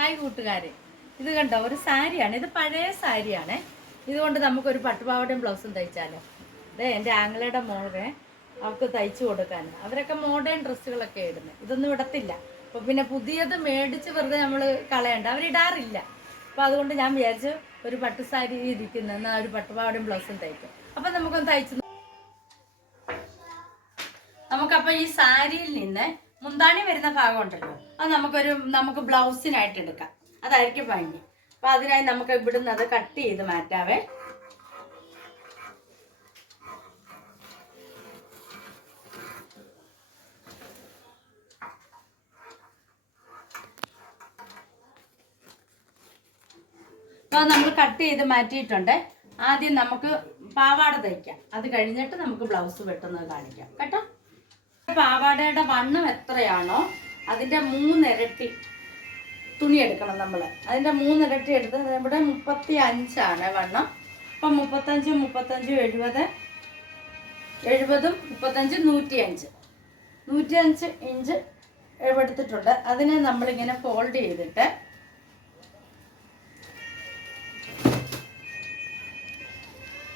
Hi കൂട്ടുകാരെ, ഇത് കണ്ടോ, ഒരു സാരിയാണ്. ഇത് പഴയ സാരിയാണ്. ഇതുകൊണ്ട് നമുക്കൊരു പട്ടുപാവാടയും ബ്ലൗസും തയ്ച്ചാലോ. അതെ, എൻ്റെ ആങ്ങളയുടെ മോളെ അവർക്ക് തയ്ച്ചു കൊടുക്കാൻ. അവരൊക്കെ മോഡേൺ ഡ്രസ്സുകളൊക്കെ ഇടുന്നത്. ഇതൊന്നും ഇടത്തില്ല. അപ്പോൾ പിന്നെ പുതിയത് മേടിച്ച് വെറുതെ നമ്മൾ കളയണ്ട, അവരിടാറില്ല. അപ്പോൾ അതുകൊണ്ട് ഞാൻ വിചാരിച്ചു ഒരു പട്ടുസാരി ഇരിക്കുന്ന എന്നാൽ ഒരു പട്ടുപാവാടയും ബ്ലൗസും തയ്ക്കും. അപ്പം നമുക്കൊന്ന് തയ്ച്ചു. നമുക്കപ്പോൾ ഈ സാരിയിൽ നിന്ന് മുന്താണി വരുന്ന ഭാഗം ഉണ്ടല്ലോ, അത് നമുക്ക് ബ്ലൗസിനായിട്ട് എടുക്കാം. അതായിരിക്കും ഭംഗി. അപ്പം അതിനായി നമുക്ക് ഇവിടുന്ന് അത് കട്ട് ചെയ്ത് മാറ്റാവേ. അപ്പോൾ നമ്മൾ കട്ട് ചെയ്ത് മാറ്റിയിട്ടുണ്ട്. ആദ്യം നമുക്ക് പാവാട തയ്ക്കാം. അത് കഴിഞ്ഞിട്ട് നമുക്ക് ബ്ലൗസ് വെട്ടുന്നത് കാണിക്കാം കേട്ടോ. പാവാടയുടെ വണ്ണം എത്രയാണോ അതിൻ്റെ 3 ഇരട്ടി തുണി എടുക്കണം നമ്മൾ. അതിൻ്റെ 3 ഇരട്ടി എടുത്ത് ഇവിടെ 35 വണ്ണം. അപ്പം 35 70 70 35 105 ഇഞ്ച് എടുത്തിട്ടുണ്ട്. അതിനെ നമ്മളിങ്ങനെ ഫോൾഡ് ചെയ്തിട്ട്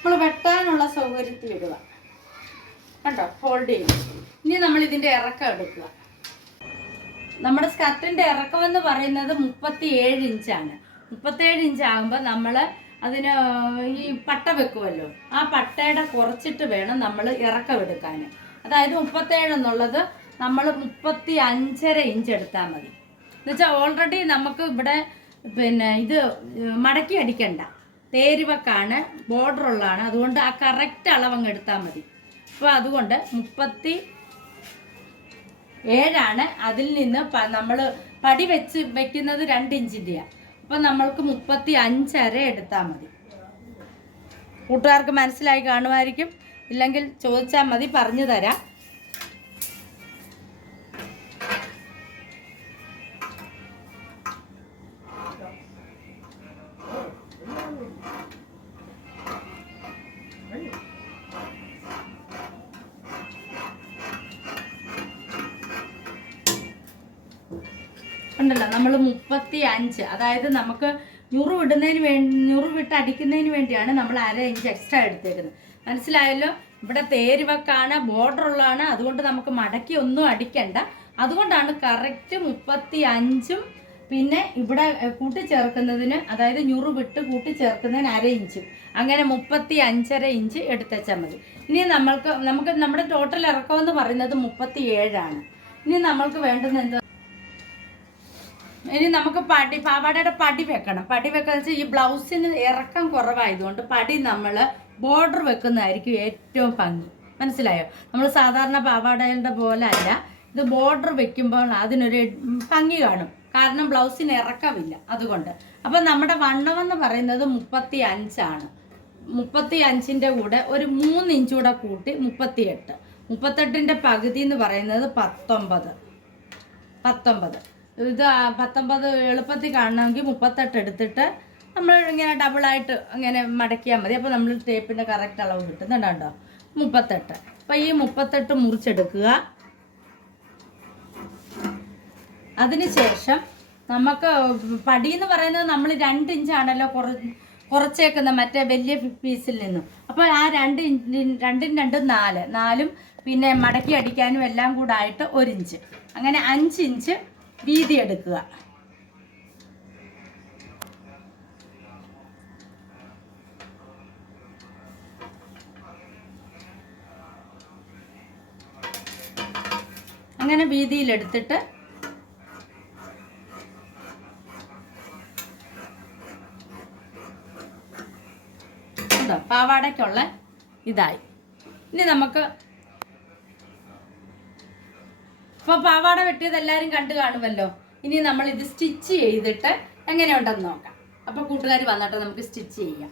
നമ്മൾ വെട്ടാനുള്ള സൗകര്യത്തിൽ ഇടുക. കണ്ടോ, ഫോൾഡ് ചെയ്യും. ഇനി നമ്മൾ ഇതിൻ്റെ ഇറക്കം എടുക്കുക. നമ്മുടെ സ്കർട്ടിൻ്റെ ഇറക്കം എന്ന് പറയുന്നത് 37 ഇഞ്ചാണ്. 37 ഇഞ്ച് ആകുമ്പോൾ നമ്മൾ അതിന് ഈ പട്ട വെക്കുമല്ലോ, ആ പട്ടയുടെ കുറച്ചിട്ട് വേണം നമ്മൾ ഇറക്കം എടുക്കാൻ. അതായത് 37 എന്നുള്ളത് നമ്മൾ 35.5 ഇഞ്ച് എടുത്താൽ മതി. എന്നുവെച്ചാൽ ഓൾറെഡി നമുക്ക് ഇവിടെ പിന്നെ ഇത് മടക്കി അടിക്കണ്ട, തേരുവക്കാണ്, ബോർഡറുള്ളതാണ്. അതുകൊണ്ട് ആ കറക്റ്റ് അളവങ്ങ് എടുത്താൽ മതി. അപ്പോൾ അതുകൊണ്ട് 37. അതിൽ നിന്ന് നമ്മൾ പടി വെക്കുന്നത് 2 ഇഞ്ചിൻ്റെയാണ്. അപ്പം നമ്മൾക്ക് 35.5 എടുത്താൽ മതി. കൂട്ടുകാർക്ക് മനസ്സിലായി കാണുമായിരിക്കും. ഇല്ലെങ്കിൽ ചോദിച്ചാൽ മതി, പറഞ്ഞു തരാം. ഉണ്ടല്ലോ, നമ്മൾ 35, അതായത് നമുക്ക് ഞുറുവിട്ട് അടിക്കുന്നതിന് വേണ്ടിയാണ് നമ്മൾ 1/2 ഇഞ്ച് എക്സ്ട്രാ എടുത്തേക്കുന്നത്. മനസ്സിലായല്ലോ? ഇവിടെ തേരുവക്കാണ്, ബോർഡറുള്ളതാണ്. അതുകൊണ്ട് നമുക്ക് മടക്കി ഒന്നും അടിക്കണ്ട. അതുകൊണ്ടാണ് കറക്റ്റ് 35. പിന്നെ ഇവിടെ കൂട്ടിച്ചേർക്കുന്നതിന്, അതായത് ഞുറുവിട്ട് കൂട്ടിച്ചേർക്കുന്നതിന് 1/2 ഇഞ്ച്, അങ്ങനെ 35.5 ഇഞ്ച് എടുത്തുവെച്ചാൽ മതി. ഇനി നമുക്ക് നമ്മുടെ ടോട്ടൽ ഇറക്കം എന്ന് പറയുന്നത് 37. ഇനി നമ്മൾക്ക് വേണ്ടുന്ന എന്താ, ഇനി നമുക്ക് പാവാടയുടെ പടി വെക്കണം. പടി വെക്കാന്ന് വെച്ചാൽ ഈ ബ്ലൗസിന് ഇറക്കം കുറവായതുകൊണ്ട് പടി നമ്മൾ ബോർഡർ വെക്കുന്നതായിരിക്കും ഏറ്റവും ഭംഗി. മനസ്സിലായോ? നമ്മൾ സാധാരണ പാവാടയുടെ പോലെ അല്ല, ഇത് ബോർഡർ വെക്കുമ്പോൾ അതിനൊരു ഭംഗി കാണും. കാരണം ബ്ലൗസിന് ഇറക്കമില്ല, അതുകൊണ്ട്. അപ്പം നമ്മുടെ വണ്ണം എന്ന് പറയുന്നത് 35. 35ൻ്റെ കൂടെ ഒരു 3 ഇഞ്ച് കൂടെ കൂട്ടി 38. 38ൻ്റെ പകുതി എന്ന് പറയുന്നത് 19. ഇത് 19 എളുപ്പത്തിൽ കാണണമെങ്കിൽ 38 എടുത്തിട്ട് നമ്മൾ ഇങ്ങനെ ഡബിളായിട്ട് ഇങ്ങനെ മടക്കിയാൽ മതി. അപ്പോൾ നമ്മൾ ടേപ്പിൻ്റെ കറക്റ്റ് അളവ് കിട്ടുന്നുണ്ടോ? 38. അപ്പോൾ ഈ 38 മുറിച്ചെടുക്കുക. അതിനുശേഷം നമുക്ക് പടി എന്ന് പറയുന്നത് നമ്മൾ 2 ഇഞ്ചാണല്ലോ കുറച്ചേക്കുന്ന മറ്റേ വലിയ പീസിൽ നിന്നും. അപ്പോൾ ആ 2 2 4 പിന്നെ മടക്കി അടിക്കാനും എല്ലാം കൂടെ ആയിട്ട് 1 ഇഞ്ച്, അങ്ങനെ 5 ഇഞ്ച് വീതി എടുക്കുക. അങ്ങനെ വീതിയിലെടുത്തിട്ട് പാവാടയ്ക്കുള്ള ഇതായി. ഇനി നമുക്ക് ഇപ്പോൾ പാവാട വെട്ടിയത് എല്ലാവരും കണ്ടു കാണുമല്ലോ. ഇനി നമ്മൾ ഇത് സ്റ്റിച്ച് ചെയ്തിട്ട് എങ്ങനെയുണ്ടെന്ന് നോക്കാം. അപ്പോൾ കൂട്ടുകാർ വന്നിട്ട് നമുക്ക് സ്റ്റിച്ച് ചെയ്യാം.